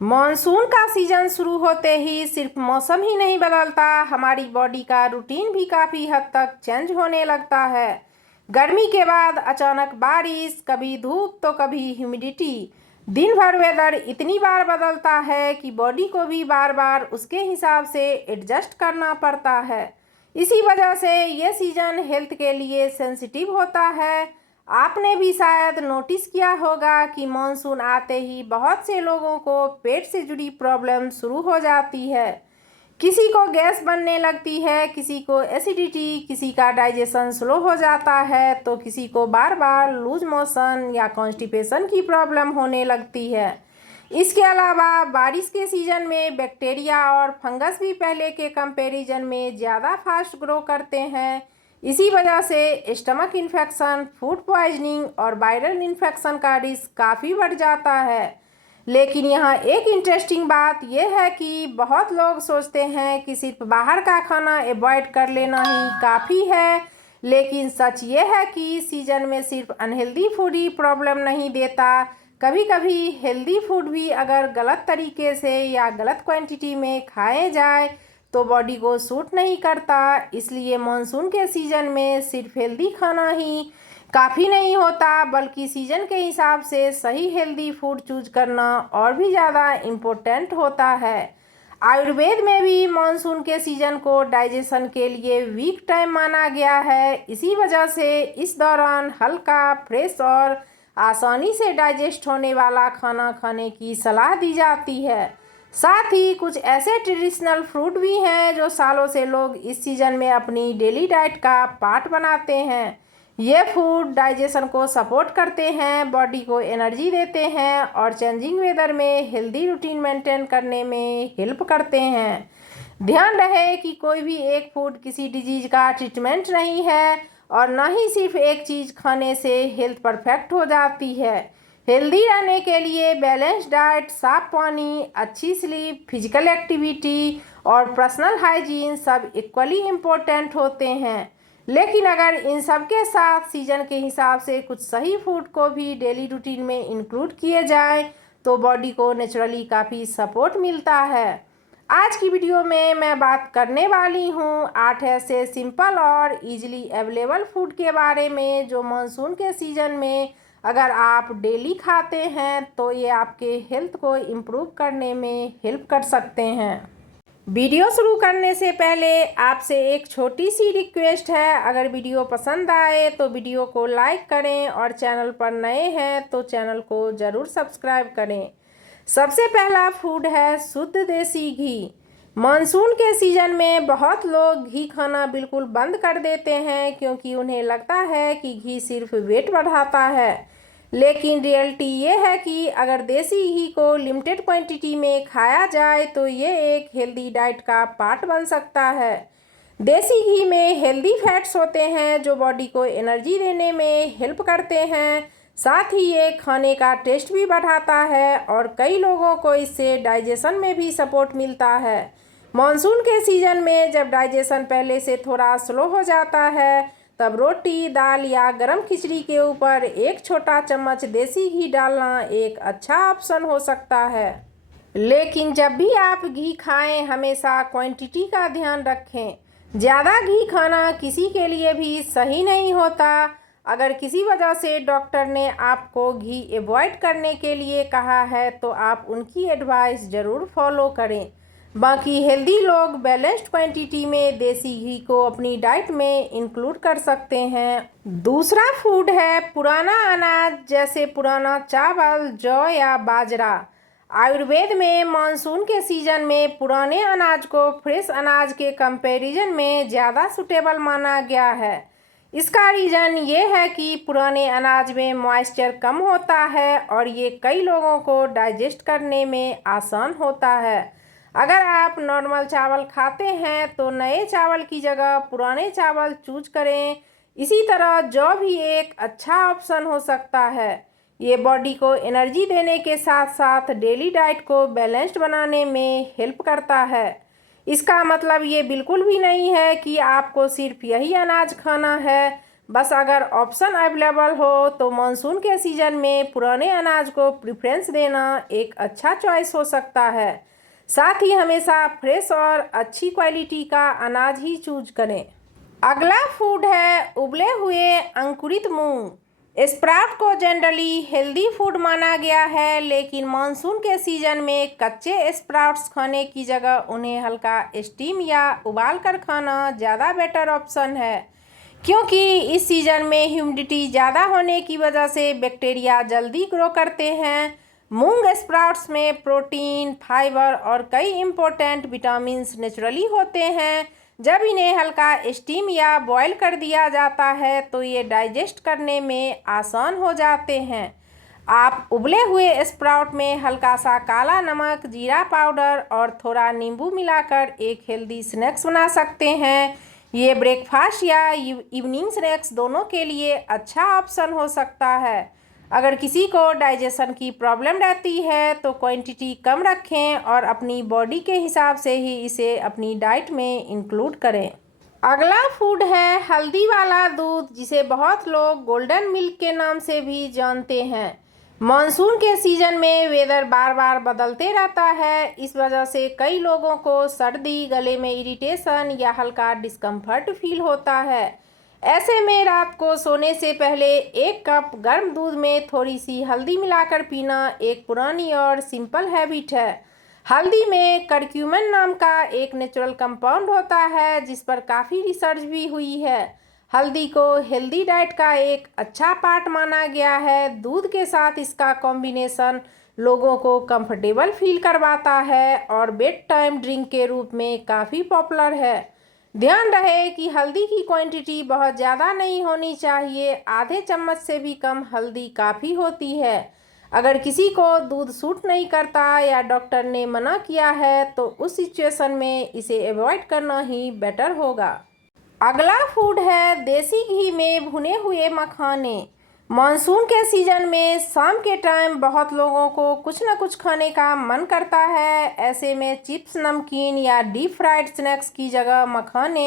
Monsoon का season शुरू होते ही सिर्फ मौसम ही नहीं बदलता, हमारी बॉडी का रूटीन भी काफ़ी हद तक चेंज होने लगता है। गर्मी के बाद अचानक बारिश, कभी धूप तो कभी ह्यूमिडिटी। दिन भर वेदर इतनी बार बदलता है कि बॉडी को भी बार बार उसके हिसाब से एडजस्ट करना पड़ता है। इसी वजह से ये सीज़न हेल्थ के लिए सेंसिटिव होता है। आपने भी शायद नोटिस किया होगा कि मॉनसून आते ही बहुत से लोगों को पेट से जुड़ी प्रॉब्लम शुरू हो जाती है। किसी को गैस बनने लगती है, किसी को एसिडिटी, किसी का डाइजेशन स्लो हो जाता है, तो किसी को बार बार लूज मोशन या कॉन्स्टिपेशन की प्रॉब्लम होने लगती है। इसके अलावा बारिश के सीज़न में बैक्टीरिया और फंगस भी पहले के कंपैरिजन में ज़्यादा फास्ट ग्रो करते हैं। इसी वजह से स्टमक इन्फेक्शन, फूड पॉइजनिंग और वायरल इन्फेक्शन का रिस्क काफ़ी बढ़ जाता है। लेकिन यहाँ एक इंटरेस्टिंग बात यह है कि बहुत लोग सोचते हैं कि सिर्फ बाहर का खाना अवॉइड कर लेना ही काफ़ी है। लेकिन सच ये है कि सीजन में सिर्फ अनहेल्दी फूड ही प्रॉब्लम नहीं देता। कभी कभी हेल्दी फूड भी अगर गलत तरीके से या गलत क्वांटिटी में खाए जाए तो बॉडी को सूट नहीं करता। इसलिए मॉनसून के सीज़न में सिर्फ हेल्दी खाना ही काफ़ी नहीं होता, बल्कि सीज़न के हिसाब से सही हेल्दी फूड चूज करना और भी ज़्यादा इम्पोर्टेंट होता है। आयुर्वेद में भी मॉनसून के सीज़न को डाइजेशन के लिए वीक टाइम माना गया है। इसी वजह से इस दौरान हल्का, फ्रेश और आसानी से डाइजेस्ट होने वाला खाना खाने की सलाह दी जाती है। साथ ही कुछ ऐसे ट्रेडिशनल फ्रूट भी हैं जो सालों से लोग इस सीज़न में अपनी डेली डाइट का पार्ट बनाते हैं। ये फूड डाइजेशन को सपोर्ट करते हैं, बॉडी को एनर्जी देते हैं और चेंजिंग वेदर में हेल्दी रूटीन मेंटेन करने में हेल्प करते हैं। ध्यान रहे कि कोई भी एक फूड किसी डिजीज का ट्रीटमेंट नहीं है और न ही सिर्फ एक चीज़ खाने से हेल्थ परफेक्ट हो जाती है। हेल्दी रहने के लिए बैलेंस डाइट, साफ पानी, अच्छी स्लीप, फिजिकल एक्टिविटी और पर्सनल हाइजीन सब इक्वली इम्पोर्टेंट होते हैं। लेकिन अगर इन सब के साथ सीजन के हिसाब से कुछ सही फूड को भी डेली रूटीन में इंक्लूड किए जाए तो बॉडी को नेचुरली काफ़ी सपोर्ट मिलता है। आज की वीडियो में मैं बात करने वाली हूँ 8 ऐसे सिंपल और इजीली अवेलेबल फूड के बारे में जो मानसून के सीज़न में अगर आप डेली खाते हैं तो ये आपके हेल्थ को इम्प्रूव करने में हेल्प कर सकते हैं। वीडियो शुरू करने से पहले आपसे एक छोटी सी रिक्वेस्ट है, अगर वीडियो पसंद आए तो वीडियो को लाइक करें और चैनल पर नए हैं तो चैनल को ज़रूर सब्सक्राइब करें। सबसे पहला फूड है शुद्ध देसी घी। मानसून के सीज़न में बहुत लोग घी खाना बिल्कुल बंद कर देते हैं क्योंकि उन्हें लगता है कि घी सिर्फ वेट बढ़ाता है। लेकिन रियलिटी ये है कि अगर देसी घी को लिमिटेड क्वांटिटी में खाया जाए तो ये एक हेल्दी डाइट का पार्ट बन सकता है। देसी घी में हेल्दी फैट्स होते हैं जो बॉडी को एनर्जी देने में हेल्प करते हैं। साथ ही ये खाने का टेस्ट भी बढ़ाता है और कई लोगों को इससे डाइजेशन में भी सपोर्ट मिलता है। मॉनसून के सीज़न में जब डाइजेशन पहले से थोड़ा स्लो हो जाता है तब रोटी, दाल या गरम खिचड़ी के ऊपर एक छोटा चम्मच देसी घी डालना एक अच्छा ऑप्शन हो सकता है। लेकिन जब भी आप घी खाएं हमेशा क्वांटिटी का ध्यान रखें। ज़्यादा घी खाना किसी के लिए भी सही नहीं होता। अगर किसी वजह से डॉक्टर ने आपको घी अवॉइड करने के लिए कहा है तो आप उनकी एडवाइस ज़रूर फॉलो करें। बाकी हेल्दी लोग बैलेंस्ड क्वांटिटी में देसी घी को अपनी डाइट में इंक्लूड कर सकते हैं। दूसरा फूड है पुराना अनाज, जैसे पुराना चावल, जौ या बाजरा। आयुर्वेद में मानसून के सीज़न में पुराने अनाज को फ्रेश अनाज के कंपैरिजन में ज़्यादा सूटेबल माना गया है। इसका रीज़न ये है कि पुराने अनाज में मॉइस्चर कम होता है और ये कई लोगों को डाइजेस्ट करने में आसान होता है। अगर आप नॉर्मल चावल खाते हैं तो नए चावल की जगह पुराने चावल चूज करें। इसी तरह जौ भी एक अच्छा ऑप्शन हो सकता है। ये बॉडी को एनर्जी देने के साथ साथ डेली डाइट को बैलेंस्ड बनाने में हेल्प करता है। इसका मतलब ये बिल्कुल भी नहीं है कि आपको सिर्फ यही अनाज खाना है, बस अगर ऑप्शन अवेलेबल हो तो मानसून के सीजन में पुराने अनाज को प्रेफरेंस देना एक अच्छा चॉइस हो सकता है। साथ ही हमेशा फ्रेश और अच्छी क्वालिटी का अनाज ही चूज करें। अगला फूड है उबले हुए अंकुरित मूंग। स्प्राउट को जनरली हेल्दी फूड माना गया है, लेकिन मानसून के सीजन में कच्चे स्प्राउट्स खाने की जगह उन्हें हल्का स्टीम या उबाल कर खाना ज़्यादा बेटर ऑप्शन है, क्योंकि इस सीजन में ह्यूमिडिटी ज़्यादा होने की वजह से बैक्टीरिया जल्दी ग्रो करते हैं। मूंग स्प्राउट्स में प्रोटीन, फाइबर और कई इम्पोर्टेंट विटामिन्स नेचुरली होते हैं। जब इन्हें हल्का स्टीम या बॉईल कर दिया जाता है तो ये डाइजेस्ट करने में आसान हो जाते हैं। आप उबले हुए स्प्राउट में हल्का सा काला नमक, जीरा पाउडर और थोड़ा नींबू मिलाकर एक हेल्दी स्नैक्स बना सकते हैं। ये ब्रेकफास्ट या इवनिंग स्नैक्स दोनों के लिए अच्छा ऑप्शन हो सकता है। अगर किसी को डाइजेशन की प्रॉब्लम रहती है तो क्वांटिटी कम रखें और अपनी बॉडी के हिसाब से ही इसे अपनी डाइट में इंक्लूड करें। अगला फूड है हल्दी वाला दूध, जिसे बहुत लोग गोल्डन मिल्क के नाम से भी जानते हैं। मानसून के सीजन में वेदर बार बार बदलते रहता है, इस वजह से कई लोगों को सर्दी, गले में इरिटेशन या हल्का डिस्कम्फर्ट फील होता है। ऐसे में रात को सोने से पहले 1 कप गर्म दूध में थोड़ी सी हल्दी मिलाकर पीना एक पुरानी और सिंपल हैबिट है। हल्दी में करक्यूमिन नाम का एक नेचुरल कंपाउंड होता है, जिस पर काफ़ी रिसर्च भी हुई है। हल्दी को हेल्दी डाइट का एक अच्छा पार्ट माना गया है। दूध के साथ इसका कॉम्बिनेशन लोगों को कंफर्टेबल फील करवाता है और बेड टाइम ड्रिंक के रूप में काफ़ी पॉपुलर है। ध्यान रहे कि हल्दी की क्वांटिटी बहुत ज़्यादा नहीं होनी चाहिए, आधे चम्मच से भी कम हल्दी काफ़ी होती है। अगर किसी को दूध सूट नहीं करता या डॉक्टर ने मना किया है तो उस सिचुएशन में इसे अवॉइड करना ही बेटर होगा। अगला फूड है देसी घी में भुने हुए मखाने। मानसून के सीजन में शाम के टाइम बहुत लोगों को कुछ न कुछ खाने का मन करता है। ऐसे में चिप्स, नमकीन या डीप फ्राइड स्नैक्स की जगह मखाने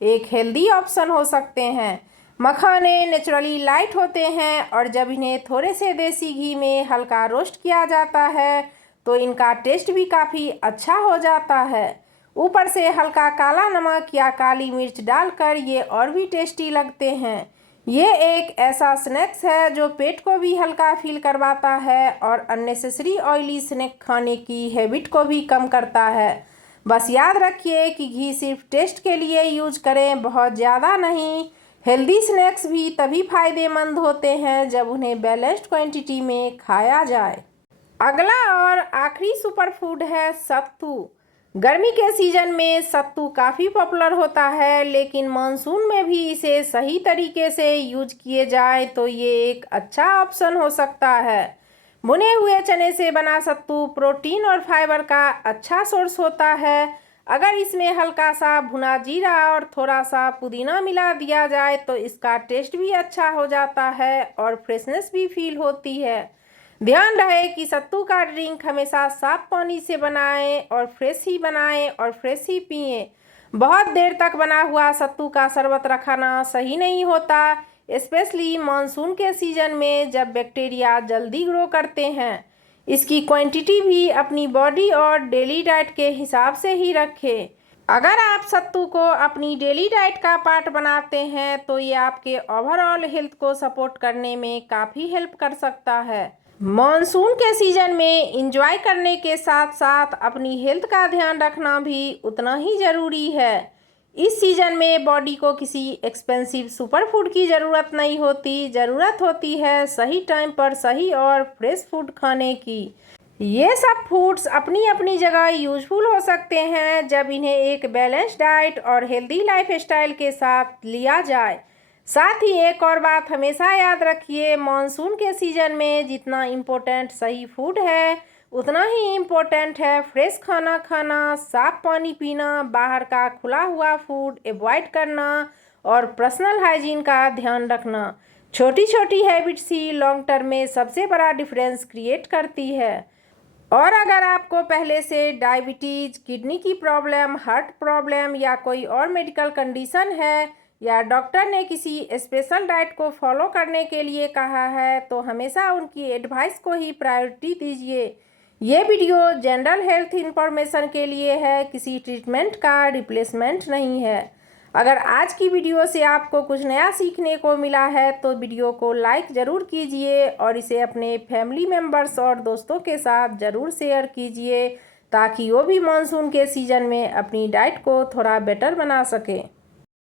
एक हेल्दी ऑप्शन हो सकते हैं। मखाने नेचुरली लाइट होते हैं और जब इन्हें थोड़े से देसी घी में हल्का रोस्ट किया जाता है तो इनका टेस्ट भी काफ़ी अच्छा हो जाता है। ऊपर से हल्का काला नमक या काली मिर्च डालकर ये और भी टेस्टी लगते हैं। ये एक ऐसा स्नैक्स है जो पेट को भी हल्का फील करवाता है और अननेसेसरी ऑयली स्नैक खाने की हैबिट को भी कम करता है। बस याद रखिए कि घी सिर्फ टेस्ट के लिए यूज करें, बहुत ज़्यादा नहीं। हेल्दी स्नैक्स भी तभी फायदेमंद होते हैं जब उन्हें बैलेंस्ड क्वांटिटी में खाया जाए। अगला और आखिरी सुपर फूड है सत्तू। गर्मी के सीजन में सत्तू काफ़ी पॉपुलर होता है, लेकिन मानसून में भी इसे सही तरीके से यूज किए जाए तो ये एक अच्छा ऑप्शन हो सकता है। भुने हुए चने से बना सत्तू प्रोटीन और फाइबर का अच्छा सोर्स होता है। अगर इसमें हल्का सा भुना जीरा और थोड़ा सा पुदीना मिला दिया जाए तो इसका टेस्ट भी अच्छा हो जाता है और फ्रेशनेस भी फील होती है। ध्यान रहे कि सत्तू का ड्रिंक हमेशा साफ पानी से बनाएं और फ्रेश ही पिएं। बहुत देर तक बना हुआ सत्तू का शरबत रखना सही नहीं होता, स्पेशली मानसून के सीजन में जब बैक्टीरिया जल्दी ग्रो करते हैं। इसकी क्वांटिटी भी अपनी बॉडी और डेली डाइट के हिसाब से ही रखें। अगर आप सत्तू को अपनी डेली डाइट का पार्ट बनाते हैं तो ये आपके ओवरऑल हेल्थ को सपोर्ट करने में काफ़ी हेल्प कर सकता है। मॉनसून के सीजन में एंजॉय करने के साथ साथ अपनी हेल्थ का ध्यान रखना भी उतना ही ज़रूरी है। इस सीजन में बॉडी को किसी एक्सपेंसिव सुपर फूड की ज़रूरत नहीं होती, ज़रूरत होती है सही टाइम पर सही और फ्रेश फूड खाने की। ये सब फूड्स अपनी अपनी जगह यूजफुल हो सकते हैं जब इन्हें एक बैलेंस डाइट और हेल्दी लाइफस्टाइल के साथ लिया जाए। साथ ही एक और बात हमेशा याद रखिए, मानसून के सीजन में जितना इम्पोर्टेंट सही फूड है उतना ही इम्पोर्टेंट है फ्रेश खाना खाना, साफ पानी पीना, बाहर का खुला हुआ फूड अवॉइड करना और पर्सनल हाइजीन का ध्यान रखना। छोटी छोटी हैबिट्स ही लॉन्ग टर्म में सबसे बड़ा डिफरेंस क्रिएट करती है। और अगर आपको पहले से डायबिटीज़, किडनी की प्रॉब्लम, हार्ट प्रॉब्लम या कोई और मेडिकल कंडीशन है या डॉक्टर ने किसी स्पेशल डाइट को फॉलो करने के लिए कहा है तो हमेशा उनकी एडवाइस को ही प्रायोरिटी दीजिए। ये वीडियो जनरल हेल्थ इंफॉर्मेशन के लिए है, किसी ट्रीटमेंट का रिप्लेसमेंट नहीं है। अगर आज की वीडियो से आपको कुछ नया सीखने को मिला है तो वीडियो को लाइक ज़रूर कीजिए और इसे अपने फैमिली मेम्बर्स और दोस्तों के साथ ज़रूर शेयर कीजिए ताकि वो भी मानसून के सीज़न में अपनी डाइट को थोड़ा बेटर बना सकें।